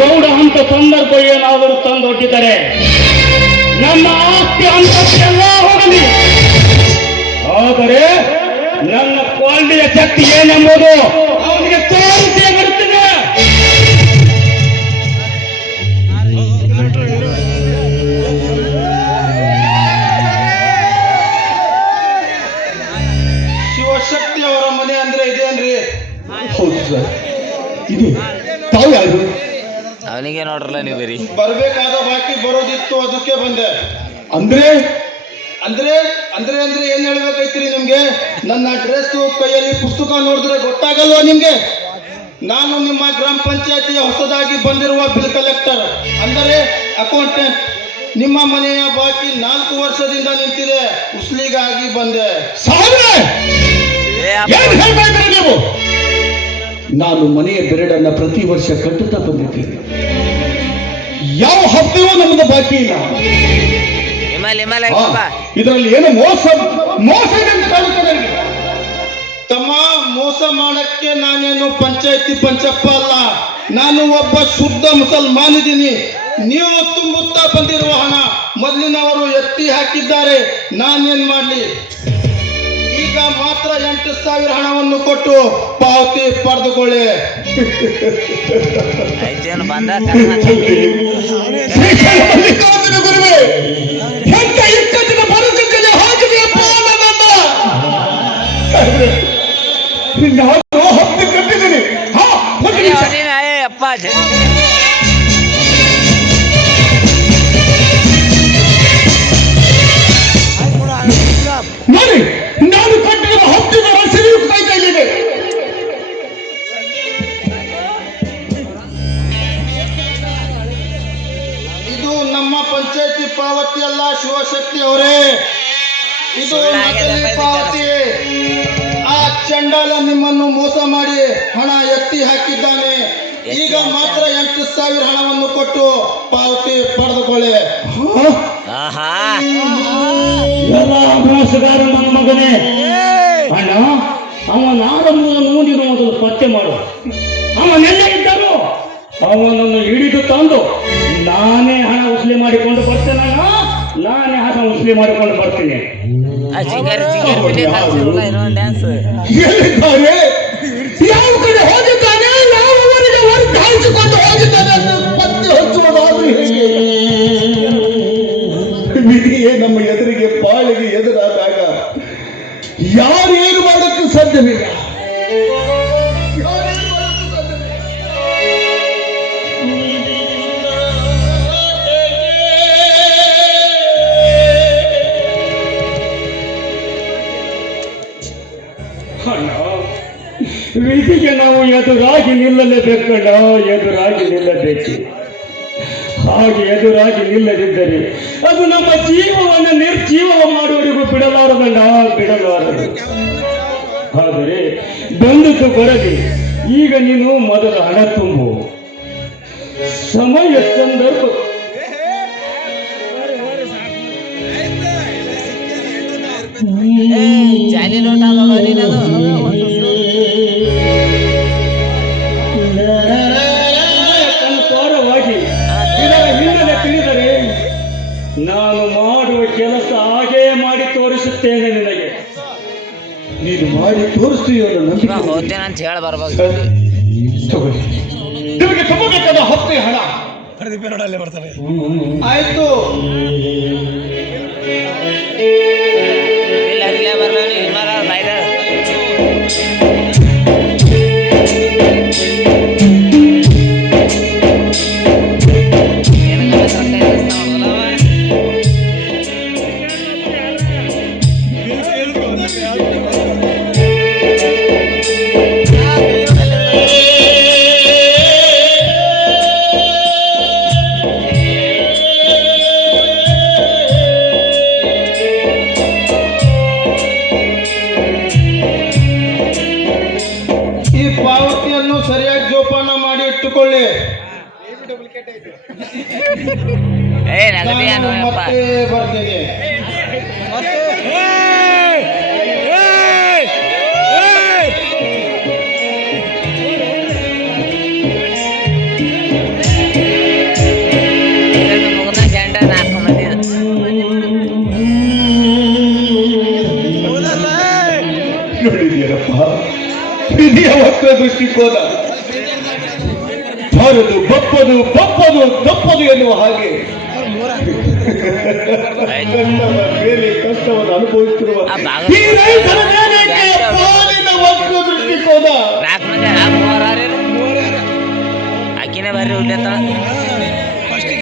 ಗೌಡ ಅಂತ ಸಂದರ್ಭ ಏನಾದರೂ ತಂದೊಡ್ಡಿದರೆ ನಮ್ಮ ಆಸ್ತಿ ಅಂತಕ್ಕೆಲ್ಲ ಹೋಗಲಿ. ಆದರೆ ನನ್ನ ಕ್ವಾಲಿಟಿಯ ಶಕ್ತಿ ಏನೆಂಬುದು ಅವನಿಗೆ ತೋರಿಸೇ ಬರುತ್ತದೆ. ಶಿವಶಕ್ತಿ ಅವರ ಮನೆ ಅಂದ್ರೆ ಇದೇನ್ರಿ? ಹೌದು ಸರ್, ಇದು ತಾವು ಯಾರು? ಅವನಿಗೆ ನೋಡ್ರಲ್ಲ ನೀವು ಬರೀ ಬರ್ಬೇಕಾದ ಬಾಕಿ ಬರೋದಿತ್ತು, ಅದಕ್ಕೆ ಬಂದೆ. ಅಂದ್ರೆ ಅಂದ್ರೆ ಅಂದ್ರೆ ಅಂದ್ರೆ ಏನ್ ಹೇಳ್ಬೇಕೈತ್ರಿ ನಿಮ್ಗೆ? ನನ್ನ ಅಡ್ರೆಸ್ ಕೈಯಲ್ಲಿ ಪುಸ್ತಕ ನೋಡಿದ್ರೆ ಗೊತ್ತಾಗಲ್ವಾ ನಿಮ್ಗೆ? ನಾನು ನಿಮ್ಮ ಗ್ರಾಮ ಪಂಚಾಯತಿಯ ಹೊಸದಾಗಿ ಬಂದಿರುವ ಬಿಲ್ ಕಲೆಕ್ಟರ್, ಅಂದರೆ ಅಕೌಂಟೆಂಟ್. ನಿಮ್ಮ ಮನೆಯ ಬಾಕಿ 4 ವರ್ಷದಿಂದ ನಿಂತಿದೆ, ಉಸ್ಲಿಗಾಗಿ ಬಂದೆ. ಸಾಹೇಬ್ರೆ, ಏನ್ ಹೇಳ್ತಾ ಇದ್ದೀರಿ ನೀವು? ನಾನು ಮನೆಯ ಬೆರಡನ್ನ ಪ್ರತಿ ವರ್ಷ ಕಟ್ಟುತ್ತಾ ಬಂದಿದ್ದೇನೆ. ಯಾವ ಹಬ್ಬವೂ ನಮ್ಮದು ಬಾಕಿ ಇಲ್ಲ. ಇದರಲ್ಲಿ ಏನು ಮೋಸ ಇದೆ ಅಂತ ಕಾಣುತ್ತದೆ. ತಮ್ಮ, ಮೋಸ ಮಾಡಕ್ಕೆ ನಾನೇನು ಪಂಚಾಯತಿ ಪಂಚಪ್ಪ ಅಲ್ಲ, ನಾನು ಒಬ್ಬ ಶುದ್ಧ ಮುಸಲ್ಮಾನ್ ಇದ್ದೀನಿ. ನೀವು ತುಂಬುತ್ತಾ ಬಂದಿರುವ ಹಣ ಮೊದಲಿನವರು ಎತ್ತಿ ಹಾಕಿದ್ದಾರೆ, ನಾನೇನ್ ಮಾಡ್ಲಿ? ಈಗ ಮಾತ್ರ 8,000 ಹಣವನ್ನು ಕೊಟ್ಟು ಪಾವತಿ ಪಡೆದುಕೊಳ್ಳಿ. ಗುರುವೇ, ಎಂತ ಇಕ್ಕಟ್ಟಿನ ಪರಿಸ್ಥಿತಿಯಲ್ಲಿ ಹಾಕಿದೆಯಪ್ಪ ನನ್ನನ್ನ. ನಾನು ಹತ್ತು ಕಟ್ಟಿದ್ದೀನಿ. ಅಪ್ಪ ನೋಡಿ, ನಾನು ಕಟ್ಟಿರುವ ಹತ್ತಿನ ರಸೀದಿ ಕಾಯ್ತಾ ಇದ್ದೇನೆ. ಇದು ನಮ್ಮ ಪಂಚಾಯತಿ ಪಾವತಿ ಅಲ್ಲ ಶಿವಶಕ್ತಿ ಅವರೇ, ಇದು ನಕಲಿ ಪಾವತಿ. ಆ ಚಂಡಾಲ ನಿಮ್ಮನ್ನು ಮೋಸ ಮಾಡಿ ಹಣ ಎತ್ತಿ ಹಾಕಿದ್ದಾನೆ. ಈಗ ಮಾತ್ರ 8,000 ಹಣವನ್ನು ಕೊಟ್ಟು ಪಾವತಿ ಪಡೆದುಕೊಳ್ಳಿ. ಎಲ್ಲ ಮೋಸಗಾರ ನನ್ನ ಮಗನೇ. ಅಣ್ಣ, ಅವನಾದ ಮೂಡಿನ ಮೊದಲು ಪತ್ತೆ ಮಾಡು. ಅವನೆಲ್ಲ ಇದ್ದರು ಅವನನ್ನು ಹಿಡಿದು ತಂದು ನಾನೇ ಹಣ ಉಸ್ಲಿ ಮಾಡಿಕೊಂಡು ಬರ್ತೇನಣ್ಣ. ನಾನೇ ಹಣ ಉಸ್ಲಿ ಮಾಡಿಕೊಂಡು ಬರ್ತೀನಿ. ಎಲ್ಲಿದ್ದಾರೆ? ಯಾವ ಕಡೆ ಹೋಗಿದ್ದಾನೆ? ಯಾವ ಊರಿಗೆ ವರ್ಗಾಯಿಸಿಕೊಂಡು ಹೋಗಿದ್ದಾನೆ ಅಂತ ಪತ್ತೆ ಹಚ್ಚುವುದಾದ್ರೂ ಹೇಗೆ? ವಿಧಿಯೇ ನಮ್ಮ ಎದುರಿಗೆ ಪಾಳಿಗೆ ಎದುರಾದಾಗ ಯಾರೇನು ಮಾಡೋಕ್ಕೆ ಸಾಧ್ಯವಿಲ್ಲ. ಅಣ್ಣ, ವಿಧಿಗೆ ನಾವು ಎದುರಾಗಿ ನಿಲ್ಲಲೇಬೇಕಣ್ಣ, ಎದುರಾಗಿ ನಿಲ್ಲಬೇಕು. ಹಾಗೆ ಎದುರಾಗಿ ನಿಲ್ಲದಿದ್ದರೆ ಅದು ನಮ್ಮ ಜೀವವನ್ನು ನಿರ್ಜೀವ ಮಾಡುವವರೆಗೂ ಬಿಡಲಾರದಣ್ಣ, ಬಿಡಲಾರದು. ಆದರೆ ಬಂದದ್ದು ಬರಲಿ. ಈಗ ನೀನು ಮೊದಲ ಹಣ ತುಂಬು. ಸಮಯ ಸಂದರ್ಭ ಕನ್ಸಾರವಾಗಿ ಇದರ ಹಿನ್ನೆಲೆ ತಿಳಿದರೆ ನಾನು ಮಾಡುವ ಕೆಲಸ ಹಾಗೇ ಮಾಡಿ ತೋರಿಸುತ್ತೇನೆ ನಿನಗೆ. ನೀನು ಮಾಡಿ ತೋರಿಸ್ತೀಯೋ ಹೋಗ್ತೇನೆ ಅಂತ ಹೇಳಿ ಬರ್ಬೇಕು. ನಿಮಗೆ ತುಂಬಬೇಕಾದ ಹತ್ತು ಹಣ ಆಯ್ತು. ಸರಿಯಾಗಿ ಜೋಪಾನ ಮಾಡಿ ಇಟ್ಟುಕೊಳ್ಳಿ. ಮತ್ತೆ ಬರ್ತೀನಿ. ನೋಡಿದ್ಯಾರಪ್ಪ, ವಿಧಿಯ ವಕ್ರ ದೃಷ್ಟಿಕೋನ. ಬಾರದು ಬಪ್ಪದು ಬಪ್ಪದು ತಪ್ಪದು ಎನ್ನುವ ಹಾಗೆ ಕಷ್ಟದ ಮೇಲೆ ಕಷ್ಟವನ್ನು ಅನುಭವಿಸುತ್ತಿರುವ ಆ ಭಾಗ ಈ ರೈತರ